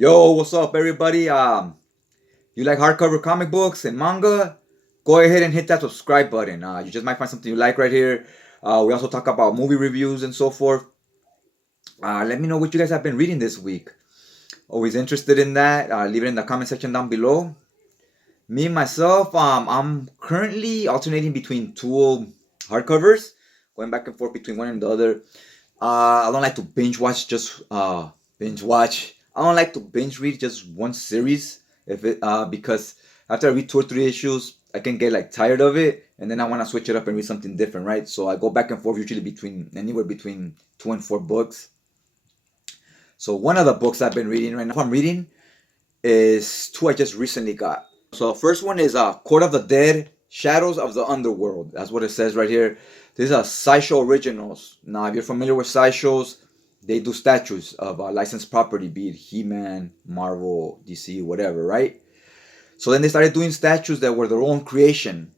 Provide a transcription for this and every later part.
Yo, what's up, everybody? You like hardcover comic books and manga? Go ahead and hit that subscribe button. You just might find something you like right here. We also talk about movie reviews and so forth. Let me know what you guys have been reading this week. Always interested in that. Leave it in the comment section down below. Me myself, I'm currently alternating between two hardcovers, going back and forth between one and the other. I don't like to binge watch just binge watch. I don't like to binge read just one series if it because after I read two or three issues, I can get like tired of it, and then I want to switch it up and read something different, right? So I go back and forth usually between anywhere between 2 and 4 books. So one of the books I've been reading right now, I'm reading is two I just recently got. So first one is Court of the Dead, Shadows of the Underworld. That's what it says right here. These are Sideshow originals. Now, if you're familiar with Sideshows, they do statues of licensed property, be it He-Man, Marvel, DC, whatever, right? So then they started doing statues that were their own creation.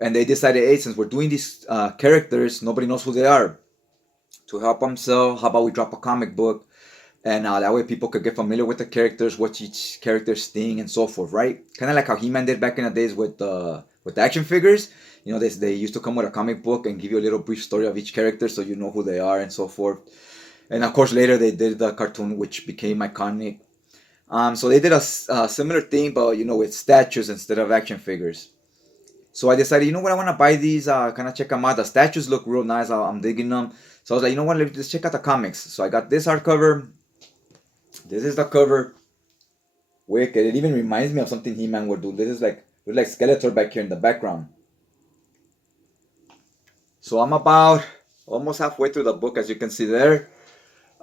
And they decided, hey, since we're doing these characters, nobody knows who they are. To help them sell, how about we drop a comic book and that way people could get familiar with the characters, what each character's thing, and so forth, right? Kind of like how He-Man did back in the days with the action figures. You know, they used to come with a comic book and give you a little brief story of each character, so you know who they are and so forth. And of course, later they did the cartoon, which became iconic. So they did a similar thing, but with statues instead of action figures. So I decided, you know what, I want to buy these, kind of check them out. The statues look real nice. I'm digging them. So I was like, you know what, let's check out the comics. So I got this hardcover. This is the cover. Wicked. It even reminds me of something He-Man would do. This is like Skeletor back here in the background. So I'm about almost halfway through the book, as you can see there.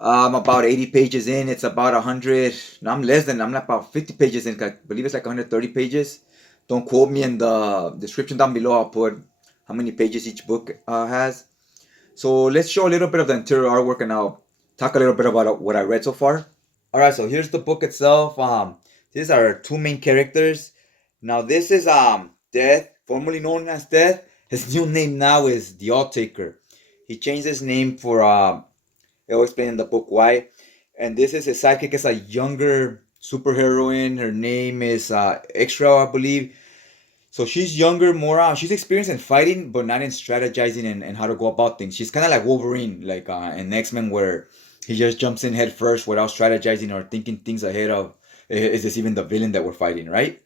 I'm about 80 pages in. It's about 100. No, I'm not about 50 pages in. I believe it's like 130 pages. Don't quote me in the description down below. I'll put how many pages each book has. So let's show a little bit of the interior artwork and I'll talk a little bit about what I read so far. All right, so here's the book itself. These are two main characters. Now this is Death, formerly known as Death. His new name now is the All Taker. He changed his name for I'll explain in the book why. And this is his sidekick. It's a younger superheroine. Her name is Extra, I believe. So she's younger, more she's experienced in fighting, but not in strategizing and how to go about things. She's kind of like Wolverine, like in X-Men, where he just jumps in head first without strategizing or thinking things ahead of, is this even the villain that we're fighting, right?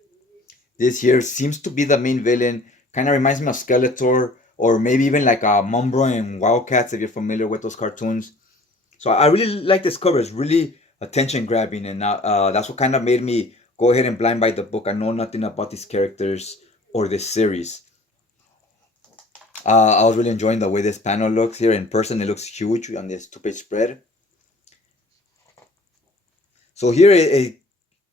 This here seems to be the main villain. Kind of reminds me of Skeletor, or maybe even like Mumbro and Wildcats, if you're familiar with those cartoons. So I really like this cover. It's really attention grabbing, and that's what kind of made me go ahead and blind buy the book. I know nothing about these characters or this series. I was really enjoying the way this panel looks here in person. It looks huge on this two-page spread. So here it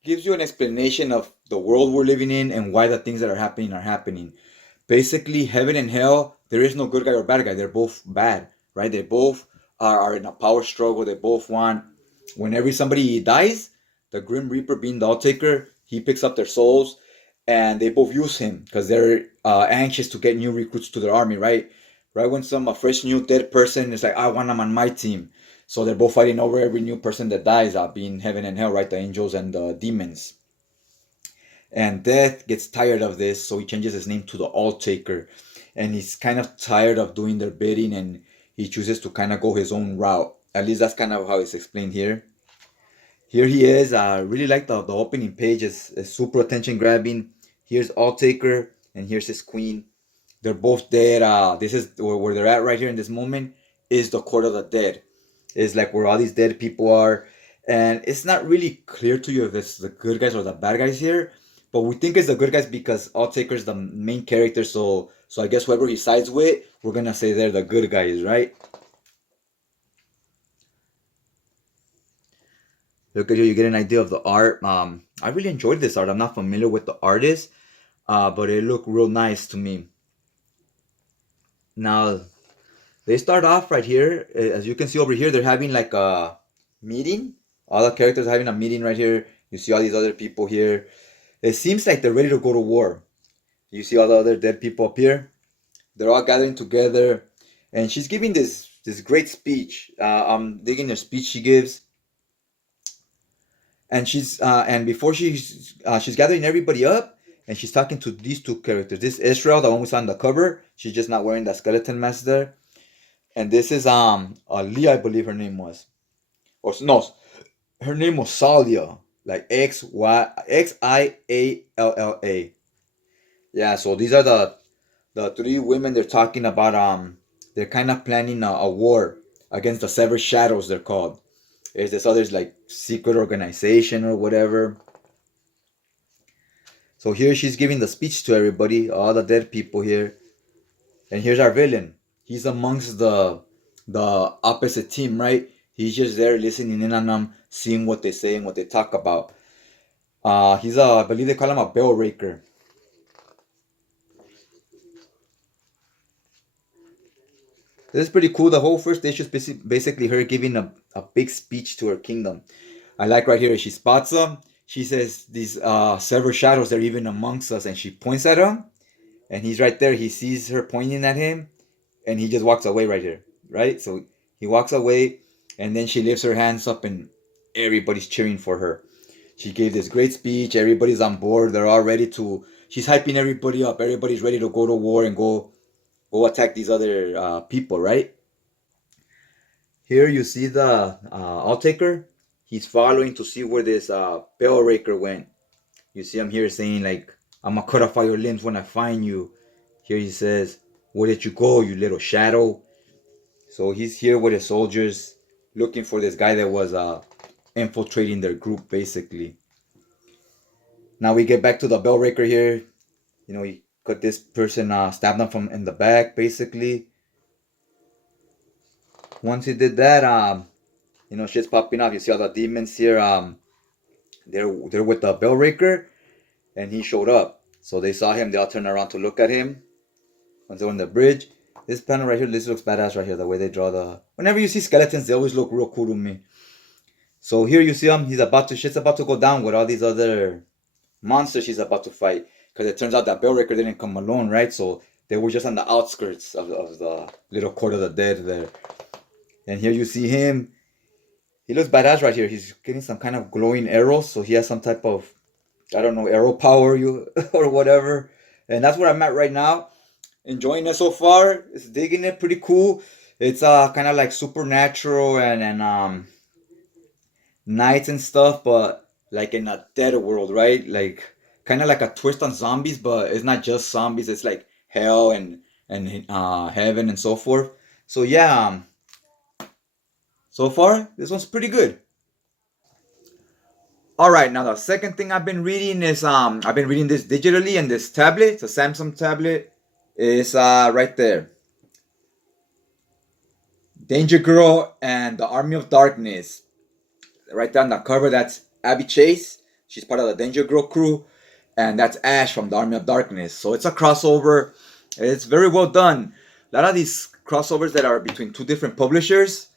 gives you an explanation of the world we're living in and why the things that are happening are happening. Basically, heaven and hell, there is no good guy or bad guy. They're both bad, right? They both are in a power struggle. They both want, whenever somebody dies, the Grim Reaper being the All-Taker, he picks up their souls and they both use him because they're anxious to get new recruits to their army, right? Right when some a fresh new dead person is like, I want them on my team. So they're both fighting over every new person that dies, being heaven and hell, right? The angels and the demons. And Death gets tired of this, so he changes his name to the All Taker. And he's kind of tired of doing their bidding and he chooses to kind of go his own route. At least that's kind of how it's explained here. Here he is. I really like the opening page. It's super attention grabbing. Here's All Taker and here's his queen. They're both dead. This is where they're at right here in this moment is the Court of the Dead. It's like where all these dead people are. And it's not really clear to you if it's the good guys or the bad guys here. But we think it's the good guys because All Taker's the main character. So I guess whoever he sides with, we're gonna say they're the good guys, right? Look at here, you get an idea of the art. I really enjoyed this art. I'm not familiar with the artist, but it looked real nice to me. Now they start off right here. As you can see over here, they're having like a meeting. All the characters are having a meeting right here. You see all these other people here. It seems like they're ready to go to war. You see all the other dead people up here. They're all gathering together, and she's giving this great speech. I'm digging the speech she gives, And she's gathering everybody up, and she's talking to these two characters. This Israel, the one we saw on the cover. She's just not wearing that skeleton mask there. And this is Ali, I believe her name was, or no, her name was Salia, like Xialla. Yeah, so these are the three women they're talking about. They're kind of planning a war against the Severed Shadows. They're called. There's this other like secret organization or whatever. So here she's giving the speech to everybody, all the dead people here. And here's our villain. He's amongst the opposite team, right? He's just there listening in on them, seeing what they say and what they talk about. He's I believe they call him a bell raker. This is pretty cool. The whole first issue is basically her giving a big speech to her kingdom. I like right here, she spots them. She says, these several shadows, they're even amongst us. And she points at him. And he's right there. He sees her pointing at him. And he just walks away right here. Right? So he walks away. And then she lifts her hands up and everybody's cheering for her. She gave this great speech. Everybody's on board. They're all ready to... She's hyping everybody up. Everybody's ready to go to war and go attack these other people, right? Here you see the All-Taker. He's following to see where this Bell Raker went. You see him here saying like, I'm gonna cut off all your limbs when I find you. Here he says, where did you go, you little shadow? So he's here with his soldiers looking for this guy that was infiltrating their group basically. Now we get back to the Bell Raker here. You know, he got this person stabbed him from in the back basically. Once he did that, you know, shit's popping off. You see all the demons here. They're with the Bell Raker, and he showed up. So they saw him. They all turned around to look at him. Once they're on the bridge, this panel right here, this looks badass right here. The way they draw the. Whenever you see skeletons, they always look real cool to me. So here you see him. Shit's about to go down with all these other monsters he's about to fight. Because it turns out that Bell Raker didn't come alone, right? So they were just on the outskirts of the little court of the dead there. And here you see him. He looks badass right here. He's getting some kind of glowing arrows. So he has some type of, I don't know, arrow power or whatever. And that's where I'm at right now. Enjoying it so far. It's digging it. Pretty cool. It's kind of like supernatural and nights and stuff. But like in a dead world, right? Like kind of like a twist on zombies. But it's not just zombies. It's like hell and heaven and so forth. So yeah. So far, this one's pretty good. All right, now the second thing I've been reading is I've been reading this digitally, and this tablet, it's a Samsung tablet, is right there. Danger Girl and the Army of Darkness. Right there on the cover, that's Abby Chase. She's part of the Danger Girl crew, and that's Ash from the Army of Darkness. So it's a crossover. It's very well done. A lot of these crossovers that are between two different publishers,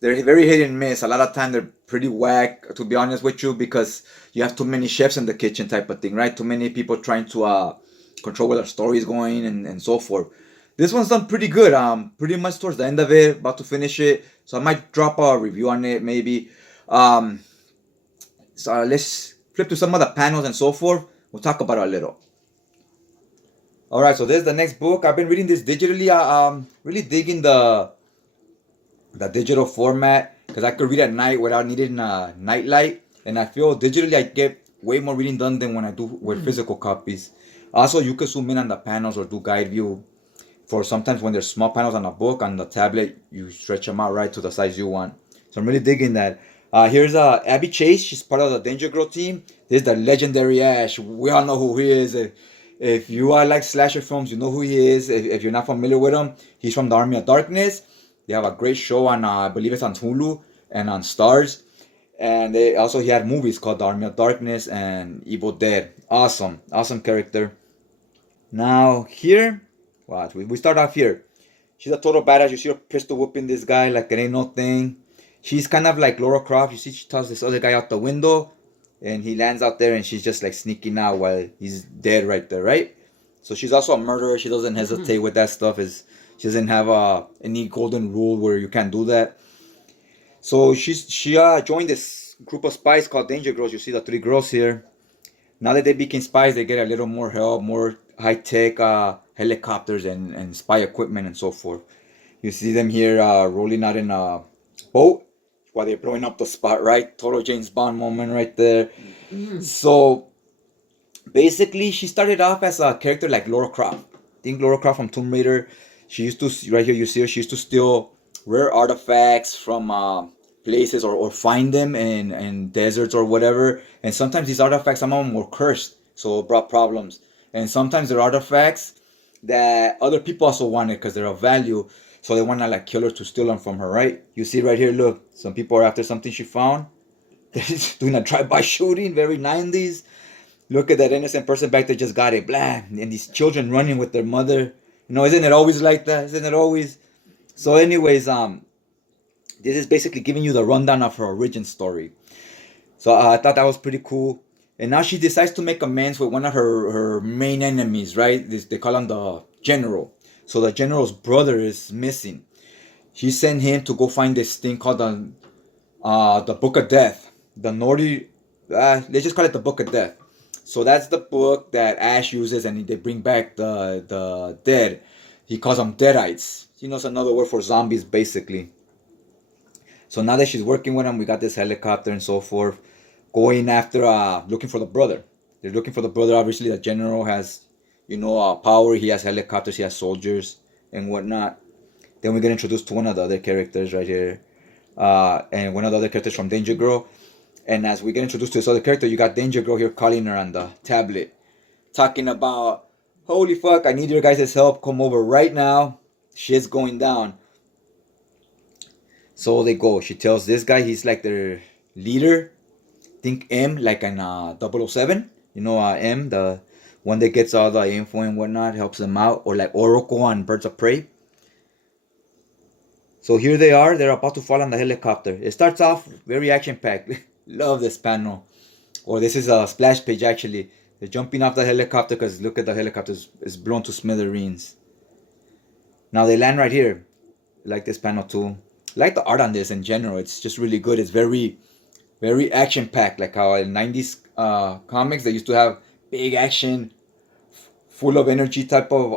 they're very hit and miss. A lot of time they're pretty whack, to be honest with you, because you have too many chefs in the kitchen type of thing, right? Too many people trying to control where the story is going and so forth. This one's done pretty good. Pretty much towards the end of it, about to finish it. So I might drop a review on it maybe. So let's flip to some of the panels and so forth. We'll talk about it a little. Alright, so this is the next book. I've been reading this digitally. Really digging the digital format because I could read at night without needing a night light, and I feel digitally I get way more reading done than when I do with physical copies. Also, you can zoom in on the panels or do guide view for sometimes when there's small panels on a book. On the tablet, you stretch them out right to the size you want. So I'm really digging that. Here's Abby Chase. She's part of the Danger Girl team. This is the legendary Ash. We all know who he is. If you are like slasher films, you know who he is. If you're not familiar with him, he's from the Army of Darkness. They have a great show on, I believe it's on Hulu and on Stars. And he had movies called The Army of Darkness and Evil Dead. Awesome character. Now here, we start off here. She's a total badass. You see her pistol whipping this guy like it ain't no thing. She's kind of like Laura Croft. You see she tosses this other guy out the window. And he lands out there and she's just like sneaking out while he's dead right there, right? So she's also a murderer. She doesn't hesitate with that stuff. She doesn't have any golden rule where you can't do that. So she joined this group of spies called Danger Girls. You see the three girls here. Now that they became spies, they get a little more help, more high-tech helicopters and spy equipment and so forth. You see them here rolling out in a boat while they're blowing up the spot, right? Total James Bond moment right there. So basically, she started off as a character like Laura Croft. Think Laura Croft from Tomb Raider. She used to, right here you see her, she used to steal rare artifacts from places or find them in deserts or whatever. And sometimes these artifacts, some of them were cursed, so it brought problems. And sometimes they're artifacts that other people also wanted because they're of value. So they want to like kill her to steal them from her, right? You see right here, look, some people are after something she found. They're doing a drive-by shooting, very 90s. Look at that innocent person back there just got it, blah. And these children running with their mother. You know, isn't it always like that? Isn't it always? So anyways, this is basically giving you the rundown of her origin story. So I thought that was pretty cool. And now she decides to make amends with one of her main enemies, right? They call him the general. So the general's brother is missing. She sent him to go find this thing called the Book of Death. The Nordi, let's just call it the Book of Death. So that's the book that Ash uses, and they bring back the dead. He calls them deadites. You know, it's another word for zombies, basically. So now that she's working with him, we got this helicopter and so forth, going after, looking for the brother. They're looking for the brother. Obviously, the general has, power. He has helicopters. He has soldiers and whatnot. Then we get introduced to one of the other characters right here, and one of the other characters from Danger Girl. And as we get introduced to this other character, you got Danger Girl here calling her on the tablet, talking about, holy fuck, I need your guys' help. Come over right now. Shit's going down. So they go. She tells this guy, he's like their leader. Think M, like an 007. M, the one that gets all the info and whatnot, helps them out. Or like Oracle on Birds of Prey. So here they are. They're about to fall on the helicopter. It starts off very action-packed. Love this panel. Or this is a splash page, actually. They're jumping off the helicopter because look at the helicopter. It's blown to smithereens. Now they land right here. I like this panel too. I like the art on this in general. It's just really good. It's very, very action-packed. Like how in 90s comics, they used to have big action, full of energy type of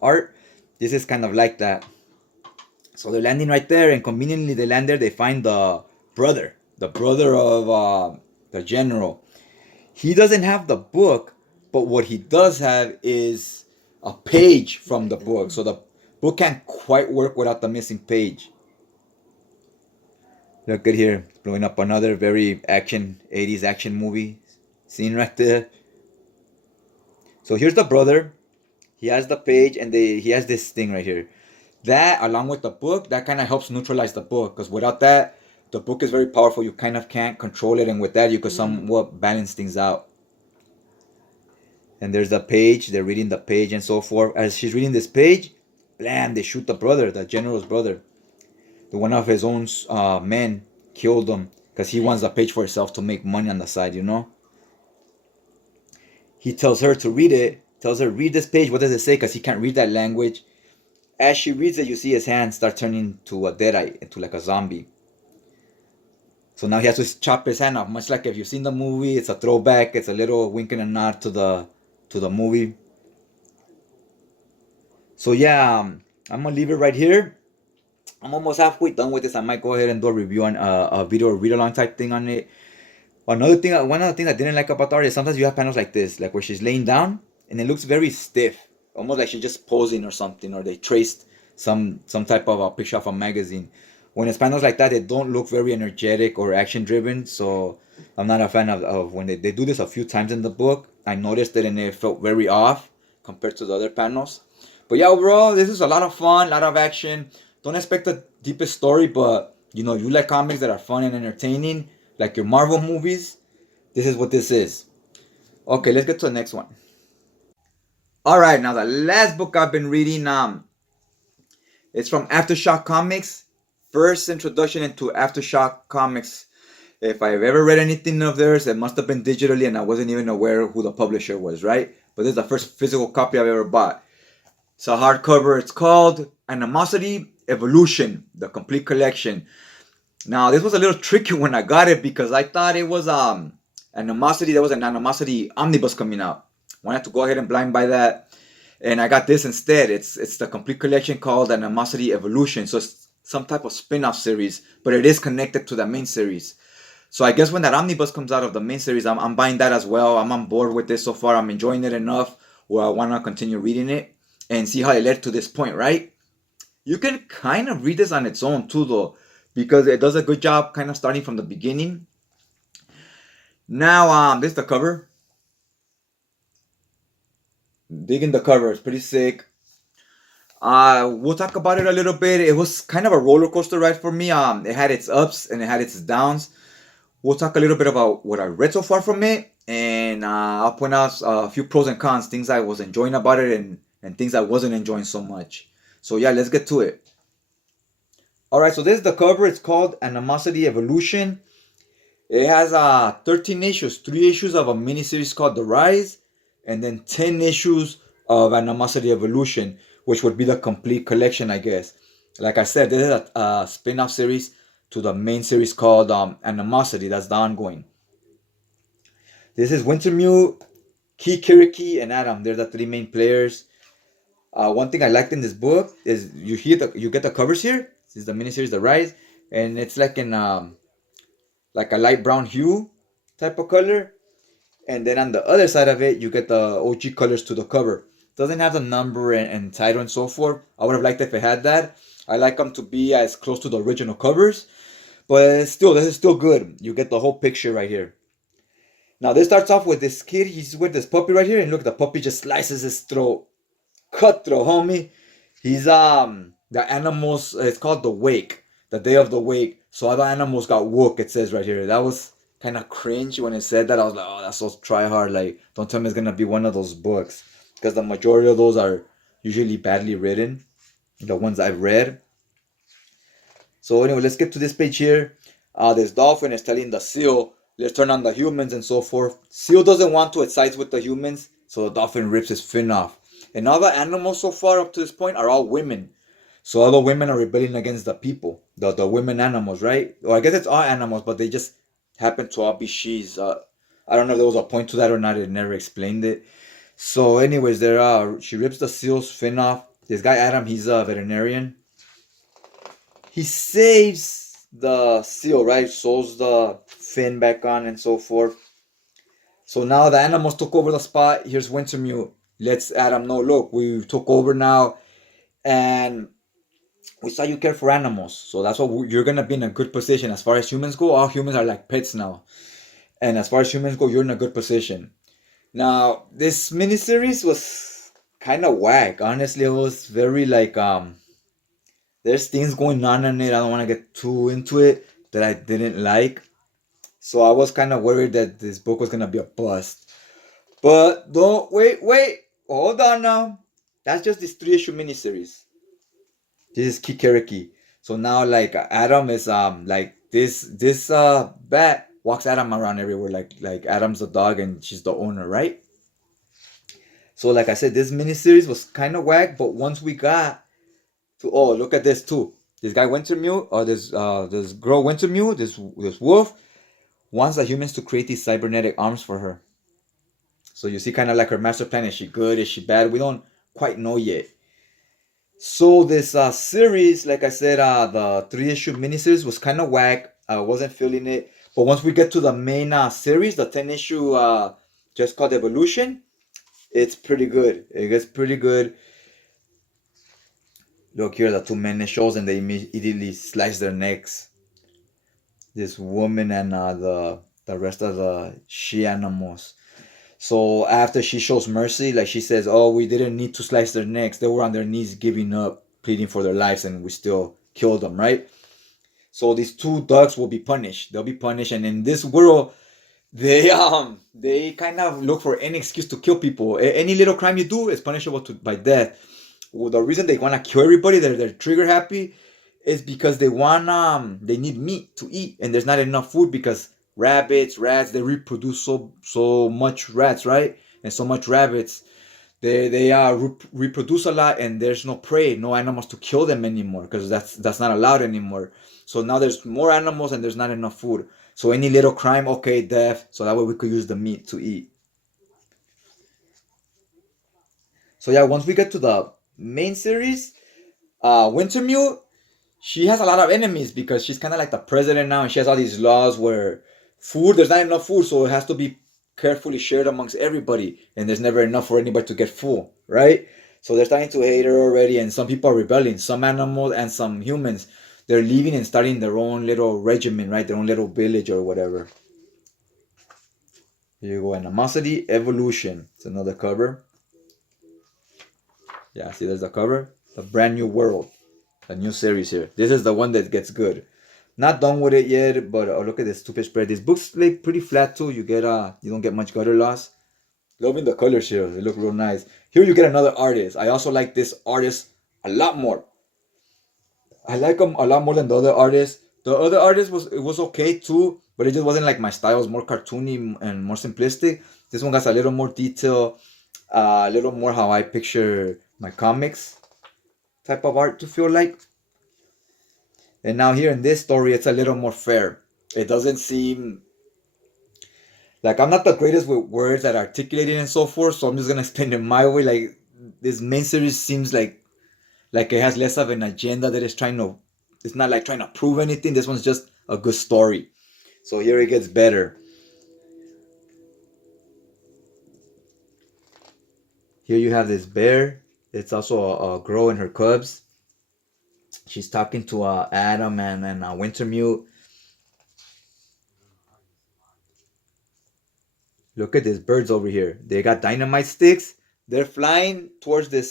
art. This is kind of like that. So they're landing right there, and conveniently they land there. They find the brother of the general. He doesn't have the book, but what he does have is a page from the book. So the book can't quite work without the missing page. Look at here, blowing up another very 80s action movie scene right there. So here's the brother. He has the page, and he has this thing right here. That, along with the book, that kind of helps neutralize the book. Because without that, the book is very powerful. You kind of can't control it. And with that, you could somewhat balance things out. And there's the page. They're reading the page and so forth. As she's reading this page, blam, they shoot the brother, the general's brother. The one of his own men killed him. Because he wants the page for himself to make money on the side, He tells her to read it. Tells her, read this page. What does it say? Because he can't read that language. As she reads it, you see his hand start turning to a deadite, into like a zombie. So now he has to chop his hand off. Much like if you've seen the movie, it's a throwback. It's a little wink and a nod to the movie. So yeah, I'm gonna leave it right here. I'm almost halfway done with this. I might go ahead and do a review on a video or read along type thing on it. One other thing I didn't like about the art is sometimes you have panels like this, like where she's laying down and it looks very stiff. Almost like she's just posing or something, or they traced some type of a picture of a magazine. When it's panels like that, they don't look very energetic or action driven. So I'm not a fan of when they do this a few times in the book. I noticed it and it felt very off compared to the other panels. But yeah, overall, this is a lot of fun, a lot of action. Don't expect the deepest story, but you like comics that are fun and entertaining, like your Marvel movies. This is what this is. Okay, let's get to the next one. Alright, now the last book I've been reading, it's from Aftershock Comics. First introduction into Aftershock Comics. If I've ever read anything of theirs, it must have been digitally and I wasn't even aware who the publisher was, right? But this is the first physical copy I've ever bought. It's a hardcover. It's called Animosity Evolution, the complete collection. Now this was a little tricky when I got it because I thought it was Animosity. There was an Animosity omnibus coming out. Wanted to go ahead and blind buy that, and I got this instead. It's the complete collection called Animosity Evolution. So it's some type of spin-off series, but it is connected to the main series. So I guess when that omnibus comes out of the main series, I'm buying that as well. I'm on board with this so far. I'm enjoying it enough where I want to continue reading it and see how it led to this point, right? You can kind of read this on its own too, though, because it does a good job kind of starting from the beginning. Now, this is the cover. Digging the cover. It's pretty sick. We'll talk about it a little bit. It was kind of a roller coaster ride for me. It had its ups and it had its downs. We'll talk a little bit about what I read so far from it, and I'll point out a few pros and cons, things I was enjoying about it, and things I wasn't enjoying so much. So yeah, let's get to it. All right, so this is the cover. It's called Animosity Evolution. It has 13 issues, 3 issues of a miniseries called The Rise, and then 10 issues of Animosity Evolution, which would be the complete collection, I guess. Like I said, this is a spin-off series to the main series called Animosity. That's the ongoing. This is Wintermute, Key Kiriki, and Adam. They're the three main players. One thing I liked in this book is you get the covers here. This is the miniseries The Rise, and it's like in like a light brown hue type of color. And then on the other side of it, you get the OG colors to the cover. Doesn't have the number and title and so forth. I would have liked if it had that. I like them to be as close to the original covers, but still, this is still good. You get the whole picture right here. Now this starts off with this kid. He's with this puppy right here, and look, the puppy just slices his throat. Cutthroat, homie. He's the animals. It's called the wake, the day of the wake. So other animals got woke. It says right here. That was kind of cringe when it said that. I was like, oh, that's so try hard. Like, don't tell me it's gonna be one of those books, because the majority of those are usually badly written. The ones I've read. So anyway, let's get to this page here. This dolphin is telling the seal, let's turn on the humans and so forth. Seal doesn't want to, it sides with the humans, so the dolphin rips his fin off. And all the animals so far up to this point are all women. So all the women are rebelling against the people, the women animals, right? Or I guess it's all animals, but they just happen to all be she's. I don't know if there was a point to that or not. It never explained it. So anyways, she rips the seal's fin off. This guy Adam, he's a veterinarian. He saves the seal, right? Sews the fin back on and so forth. So now the animals took over the spot. Here's Wintermute. Let's Adam know, look, we took over now, and we saw you care for animals. So that's what you're gonna be in a good position. As far as humans go, all humans are like pets now. And as far as humans go, you're in a good position. Now, this miniseries was kind of whack. Honestly, it was very like there's things going on in it. I don't want to get too into it that I didn't like. So I was kind of worried that this book was gonna be a bust. But don't wait, hold on now. That's just this 3 issue miniseries. This is Kikeriki. So now like Adam is like this bat walks Adam around everywhere like Adam's the dog and she's the owner, right? So like I said, this miniseries was kind of whack, but once we got to look at this too. This guy Wintermute or this girl Wintermute, this wolf wants the humans to create these cybernetic arms for her. So you see kind of like her master plan. Is she good? Is she bad? We don't quite know yet. So this series, like I said, the 3 issue miniseries was kind of whack. I wasn't feeling it. But once we get to the main series, the 10 issue just called Evolution, it's pretty good. It gets pretty good. Look here, the two men it shows and they immediately slice their necks. This woman and the rest of the she animals. So after she shows mercy, like she says, "Oh, we didn't need to slice their necks. They were on their knees, giving up, pleading for their lives, and we still killed them, right?" So these two dogs will be punished. They'll be punished, and in this world, they kind of look for any excuse to kill people. Any little crime you do is punishable by death. Well, the reason they want to kill everybody, they're trigger happy, is because they need meat to eat, and there's not enough food because rabbits, rats, they reproduce so much rats, right? And so much rabbits. They reproduce a lot, and there's no prey, no animals to kill them anymore because that's not allowed anymore. So now there's more animals and there's not enough food. So any little crime, okay, death. So that way we could use the meat to eat. So yeah, once we get to the main series, Wintermute, she has a lot of enemies because she's kind of like the president now, and she has all these laws where there's not enough food, so it has to be carefully shared amongst everybody, and there's never enough for anybody to get full, right? So they're starting to hate her already, and some people are rebelling. Some animals and some humans, they're leaving and starting their own little regiment, right? Their own little village or whatever. Here you go, Animosity Evolution. It's another cover. Yeah, see, there's the cover. A brand new world. A new series here. This is the one that gets good. Not done with it yet, but look at this stupid spread. These books lay pretty flat too. You don't get much gutter loss. Loving the colors here. They look real nice. Here you get another artist. I also like this artist a lot more. I like him a lot more than the other artists. The other artist was okay too, but it just wasn't like my style. It was more cartoony and more simplistic. This one got a little more detail, a little more how I picture my comics type of art to feel like. And now here in this story, it's a little more fair. It doesn't seem like I'm not the greatest with words at articulating and so forth, so I'm just gonna explain it my way. Like this main series seems like it has less of an agenda that it's trying to. It's not like trying to prove anything. This one's just a good story. So here it gets better. Here you have this bear. It's also a girl and her cubs. She's talking to Adam and Wintermute. Look at these birds over here. They got dynamite sticks. They're flying towards this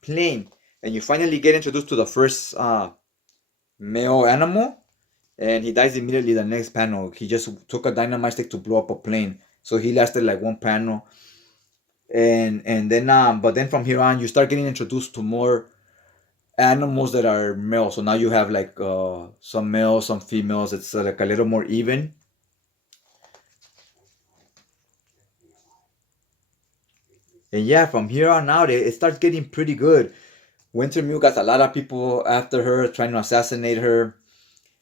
plane. And you finally get introduced to the first male animal. And he dies immediately the next panel. He just took a dynamite stick to blow up a plane. So he lasted like one panel. And then but then from here on you start getting introduced to more animals that are male. So now you have like some males, some females. It's like a little more even. And yeah, from here on out, it starts getting pretty good. Wintermute got a lot of people after her trying to assassinate her.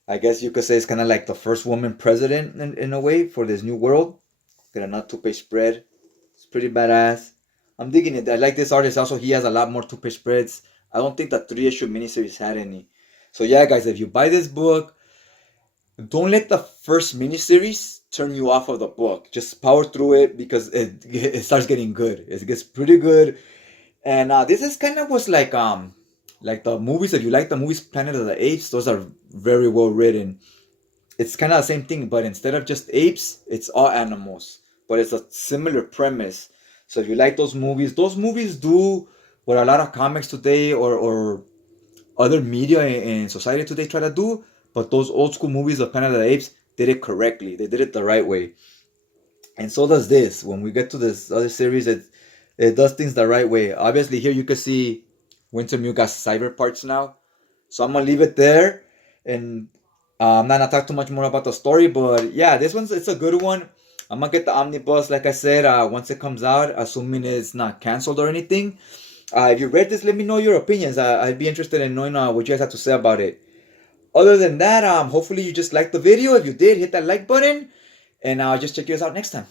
I guess you could say it's kind of like the first woman president in a way for this new world. Got a not two-page spread. It's pretty badass. I'm digging it. I like this artist. Also, he has a lot more two-page spreads. I don't think the three-issue miniseries had any. So yeah, guys, if you buy this book, don't let the first miniseries turn you off of the book. Just power through it because it starts getting good. It gets pretty good. And this is kind of was like the movies. If you like the movies Planet of the Apes, those are very well written. It's kind of the same thing, but instead of just apes, it's all animals. But it's a similar premise. So if you like those movies do what a lot of comics today or other media in society today try to do. But those old school movies of Planet of the Apes did it correctly. They did it the right way. And so does this. When we get to this other series, it does things the right way. Obviously, here you can see Wintermute got cyber parts now. So I'm gonna leave it there, and I'm not gonna talk too much more about the story. But yeah, it's a good one. I'm gonna get the omnibus, like I said, once it comes out, assuming it's not canceled or anything. If you read this, let me know your opinions. I'd be interested in knowing what you guys have to say about it. Other than that, hopefully you just liked the video. If you did, hit that like button, and I'll just check you guys out next time.